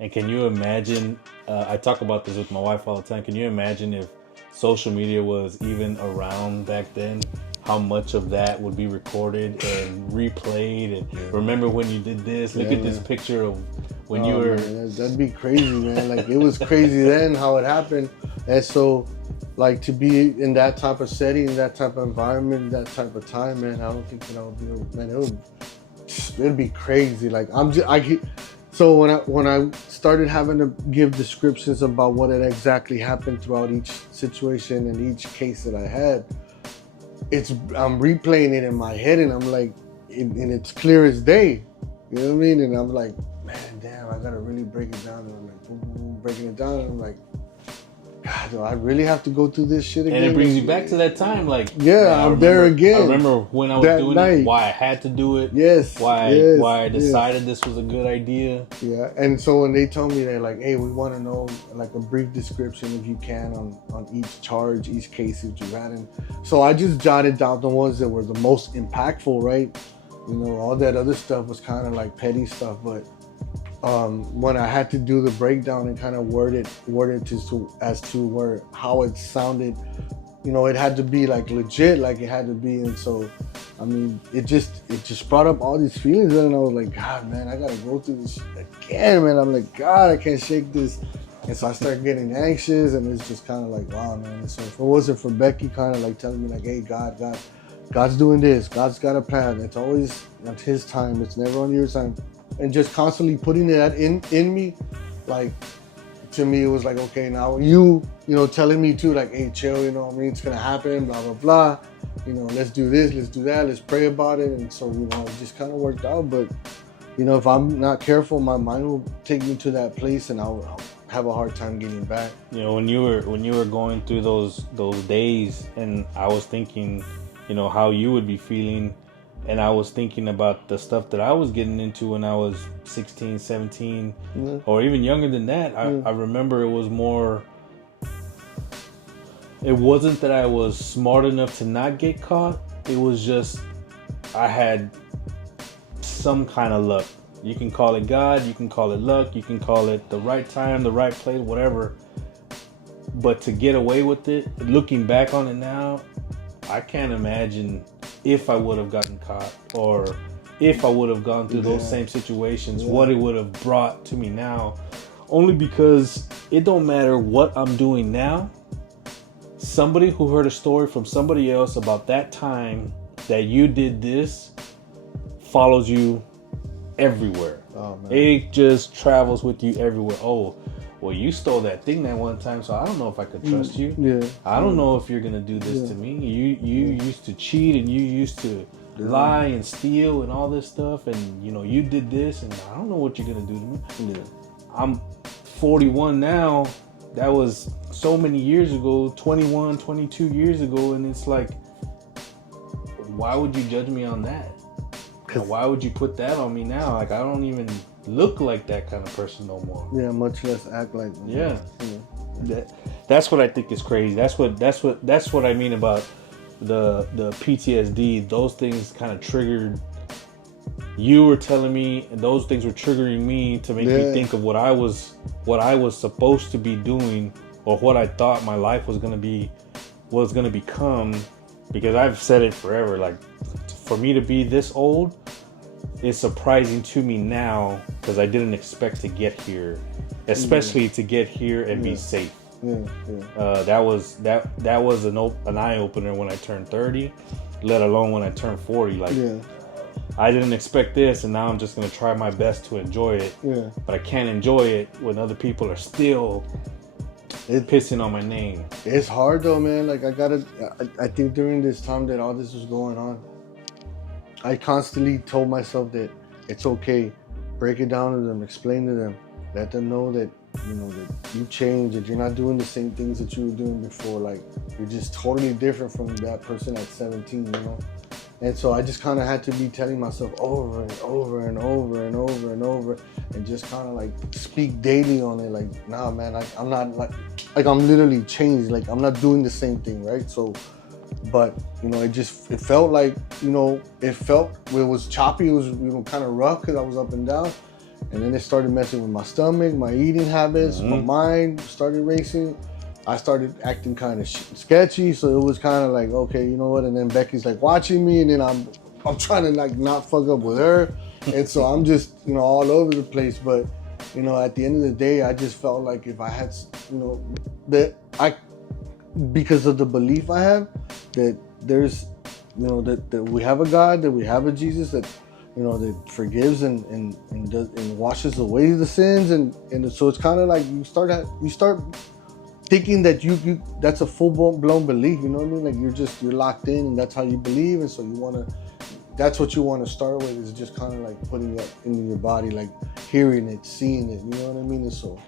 And can you imagine? I talk about this with my wife all the time. Can you imagine if social media was even around back then? How much of that would be recorded and replayed? And remember when you did this? Look at this picture of when you were. Man, that'd be crazy, man. Like, it was crazy then how it happened. And so, like, to be in that type of setting, that type of environment, that type of time, man, I don't think that I would be, man, it'd be crazy. Like, so when I started having to give descriptions about what had exactly happened throughout each situation and each case that I had, I'm replaying it in my head, and I'm like, and it's clear as day. You know what I mean? And I'm like, man, damn, I gotta really break it down. And I'm like, boom, boom, boom, breaking it down, and I'm like, God, do I really have to go through this shit again? And it brings you back to that time, like I'm there again. I remember when I was doing it, why I had to do it. Yes. Why I decided this was a good idea. Yeah. And so when they told me, they're like, hey, we want to know like a brief description if you can on each charge, each case that you had. And so I just jotted down the ones that were the most impactful, right? You know, all that other stuff was kind of like petty stuff, but when I had to do the breakdown and kind of word it as to where how it sounded, you know, it had to be like legit, like it had to be. And so, I mean, it just brought up all these feelings, and I was like, God, man, I gotta go through this shit again, man. I'm like, God, I can't shake this. And so I started getting anxious, and it's just kind of like, wow, man. And so if it wasn't for Becky kind of like telling me like, hey, God's doing this. God's got a plan. It's always at His time. It's never on your time. And just constantly putting that in me, like, to me, it was like, okay, now you know, telling me too, like, hey, chill, you know what I mean? It's gonna happen, blah, blah, blah. You know, let's do this, let's do that, let's pray about it. And so, you know, it just kind of worked out. But, you know, if I'm not careful, my mind will take me to that place, and I'll have a hard time getting back. You know, when you were going through those days, and I was thinking, you know, how you would be feeling. And I was thinking about the stuff that I was getting into when I was 16, 17, or even younger than that. I remember it was more, it wasn't that I was smart enough to not get caught. It was just, I had some kind of luck. You can call it God, you can call it luck, you can call it the right time, the right place, whatever. But to get away with it, looking back on it now, I can't imagine if I would have gotten caught, or if I would have gone through those same situations, what it would have brought to me now. Only because it don't matter what I'm doing now. Somebody who heard a story from somebody else about that time that you did this follows you everywhere. Oh, man. It just travels with you everywhere. Oh, well, you stole that thing that one time, so I don't know if I could trust you. Yeah. I don't know if you're gonna do this to me. You used to cheat, and you used to lie and steal and all this stuff, and you know, you did this, and I don't know what you're gonna do to me. Yeah. I'm 41 now. That was so many years ago, 21, 22 years ago, and it's like, why would you judge me on that? Why would you put that on me now? Like, I don't even look like that kind of person no more. Yeah, much less act like them. Yeah. That's what I think is crazy. That's what I mean about the PTSD. Those things kind of triggered. You were telling me, and those things were triggering me to make me think of what I was supposed to be doing, or what I thought my life was gonna become. Because I've said it forever, like, for me to be this old is surprising to me now, because I didn't expect to get here, especially to get here and be safe. That was an eye opener when I turned 30, let alone when I turned 40. Like, I didn't expect this, and now I'm just gonna try my best to enjoy it. But I can't enjoy it when other people are still pissing on my name. It's hard though, man. Like, I think during this time that all this was going on, I constantly told myself that it's okay. Break it down to them, explain to them, let them know that, you know, that you changed, that you're not doing the same things that you were doing before. Like, you're just totally different from that person at 17, you know? And so I just kind of had to be telling myself over and over and over and over and over, and just kind of like speak daily on it. Like, nah, man, I'm not like I'm literally changed. Like, I'm not doing the same thing, right? So, but, you know, it felt like, you know, it was choppy. It was, you know, kind of rough because I was up and down. And then it started messing with my stomach, my eating habits, my mind started racing. I started acting kind of sketchy, so it was kind of like, okay, you know what? And then Becky's like watching me, and then I'm trying to like not fuck up with her, and so I'm just, you know, all over the place. But, you know, at the end of the day, I just felt like if I had, you know, because of the belief I have that there's, you know, that we have a God, that we have a Jesus that, you know, that forgives and washes away the sins, and so it's kind of like you start thinking that you that's a full-blown belief, you know what I mean? Like you're locked in, and that's how you believe, and so that's what you want to start with, is just kind of like putting it into your body, like hearing it, seeing it, you know what I mean? And so